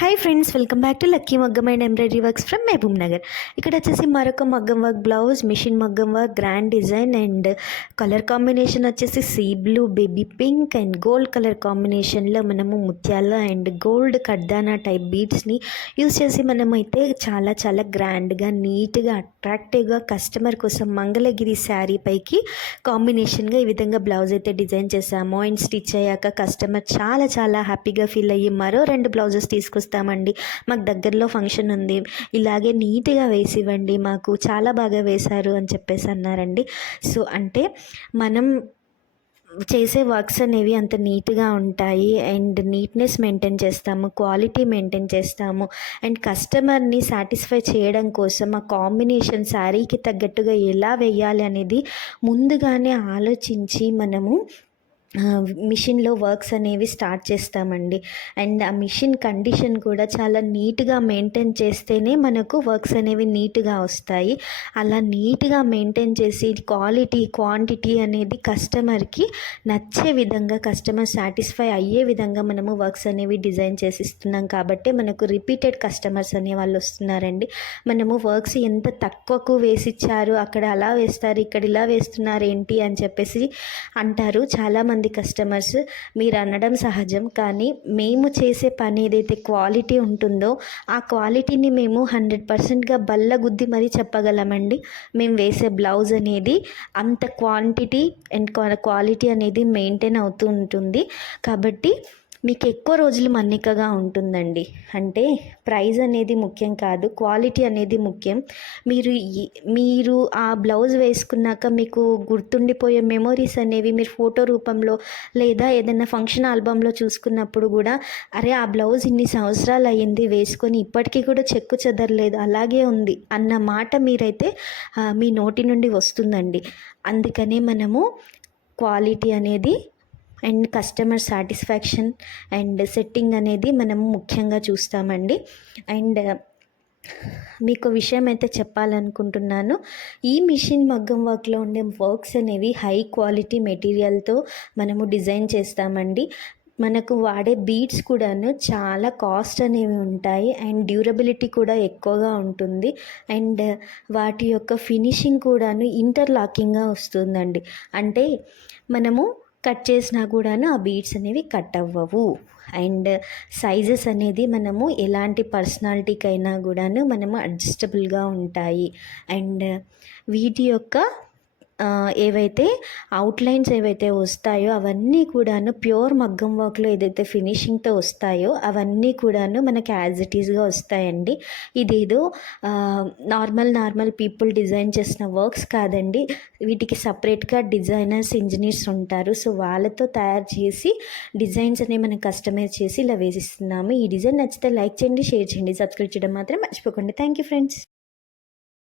Hi friends, welcome back to lucky Maggam and embroidery works from Mahabubnagar. ఇక్కడ వచ్చేసి మరొక మగ్గం వర్క్ బ్లౌజ్, మిషన్ మగ్గం work, grand design and colour combination వచ్చేసి sea blue, baby pink and gold colour కాంబినేషన్లో మనము ముత్యాల అండ్ గోల్డ్ కడ్దానా టైప్ బీడ్స్ని యూస్ చేసి మనమైతే చాలా చాలా గ్రాండ్గా, నీట్గా, అట్రాక్టివ్గా కస్టమర్ కోసం మంగళగిరి శారీ పైకి కాంబినేషన్గా ఈ విధంగా బ్లౌజ్ అయితే డిజైన్ చేసాము. అండ్ స్టిచ్ అయ్యాక కస్టమర్ చాలా చాలా హ్యాపీగా ఫీల్ అయ్యి మరో 2 బ్లౌజెస్ తీసుకొస్తామండి, మాకు దగ్గరలో ఫంక్షన్ ఉంది, ఇలాగే నీట్గా వేసి ఇవ్వండి, మాకు చాలా బాగా వేశారు అని చెప్పేసి అన్నారండి. సో అంటే మనం చేసే వర్క్స్ అనేవి అంత నీట్గా ఉంటాయి అండ్ నీట్నెస్ మెయింటైన్ చేస్తాము, క్వాలిటీ మెయింటైన్ చేస్తాము అండ్ కస్టమర్ని సాటిస్ఫై చేయడం కోసం ఆ కాంబినేషన్ శారీకి తగ్గట్టుగా ఎలా వేయాలి అనేది ముందుగానే ఆలోచించి మనము మిషన్లో వర్క్స్ అనేవి స్టార్ట్ చేస్తామండి. అండ్ ఆ మిషన్ కండిషన్ కూడా చాలా నీట్గా మెయింటైన్ చేస్తేనే మనకు వర్క్స్ అనేవి నీట్గా వస్తాయి. అలా నీట్గా మెయింటైన్ చేసి క్వాలిటీ, క్వాంటిటీ అనేది కస్టమర్కి నచ్చే విధంగా, కస్టమర్ సాటిస్ఫై అయ్యే విధంగా మనము వర్క్స్ అనేవి డిజైన్ చేసి ఇస్తున్నాం కాబట్టి మనకు రిపీటెడ్ కస్టమర్స్ అనే వాళ్ళు వస్తున్నారండి. మనము వర్క్స్ ఎంత తక్కువకు వేసిచ్చారు, అక్కడ అలా వేస్తారు, ఇక్కడ ఇలా వేస్తున్నారు ఏంటి అని చెప్పేసి అంటారు చాలామంది కస్టమర్స్. మీరు అనడం సహజం, కానీ మేము చేసే పని ఏదైతే క్వాలిటీ ఉంటుందో ఆ క్వాలిటీని మేము 100%గా బల్లగుద్ది మరీ చెప్పగలమండి. మేము వేసే బ్లౌజ్ అనేది అంత క్వాంటిటీ అండ్ క్వాలిటీ అనేది మెయింటైన్ అవుతూ ఉంటుంది. కాబట్టి మీకు ఎక్కువ రోజులు మన్నికగా ఉంటుందండి. అంటే ప్రైస్ అనేది ముఖ్యం కాదు, క్వాలిటీ అనేది ముఖ్యం. మీరు ఆ బ్లౌజ్ వేసుకున్నాక మీకు గుర్తుండిపోయే మెమొరీస్ అనేవి మీరు ఫోటో రూపంలో లేదా ఏదైనా ఫంక్షన్ ఆల్బంలో చూసుకున్నప్పుడు కూడా, అరే ఆ బ్లౌజ్ ఇన్ని సంవత్సరాలు అయ్యింది వేసుకొని, ఇప్పటికీ కూడా చెక్కు చెదరలేదు, అలాగే ఉంది అన్న మాట మీరైతే మీ నోటి నుండి వస్తుందండి. అందుకనే మనము క్వాలిటీ అనేది and customer satisfaction and setting అనేది మనము ముఖ్యంగా చూస్తామండి. అండ్ మీకు విషయం అయితే చెప్పాలనుకుంటున్నాను, ఈ మిషన్ మగ్గం వర్క్లో ఉండే వర్క్స్ అనేవి హై క్వాలిటీ మెటీరియల్తో మనము డిజైన్ చేస్తామండి. మనకు వాడే బీడ్స్ కూడాను చాలా కాస్ట్ అనేవి ఉంటాయి అండ్ డ్యూరబిలిటీ కూడా ఎక్కువగా ఉంటుంది. అండ్ వాటి యొక్క ఫినిషింగ్ కూడాను ఇంటర్లాకింగ్గా వస్తుందండి. అంటే మనము కట్ చేసినా కూడాను ఆ బీడ్స్ అనేవి కట్ అవ్వవు. అండ్ సైజెస్ అనేది మనము ఎలాంటి పర్సనాలిటీకైనా కూడాను మనము అడ్జస్టబుల్గా ఉంటాయి. అండ్ వీటి యొక్క ఏవైతే అవుట్లైన్స్ ఏవైతే వస్తాయో అవన్నీ కూడాను ప్యూర్ మగ్గం వర్క్లో ఏదైతే ఫినిషింగ్తో వస్తాయో అవన్నీ కూడాను మనకి యాజ్ ఇట్ ఈస్గా వస్తాయండి. ఇదేదో నార్మల్ పీపుల్ డిజైన్ చేసిన వర్క్స్ కాదండి. వీటికి సపరేట్గా డిజైనర్స్, ఇంజనీర్స్ ఉంటారు. సో వాళ్ళతో తయారు చేసి డిజైన్స్ అనేవి మనం కస్టమైజ్ చేసి ఇలా వేసిస్తున్నాము. ఈ డిజైన్ నచ్చితే లైక్ చేయండి, షేర్ చేయండి, సబ్స్క్రైబ్ చేయడం మాత్రం మర్చిపోకండి. Thank you friends.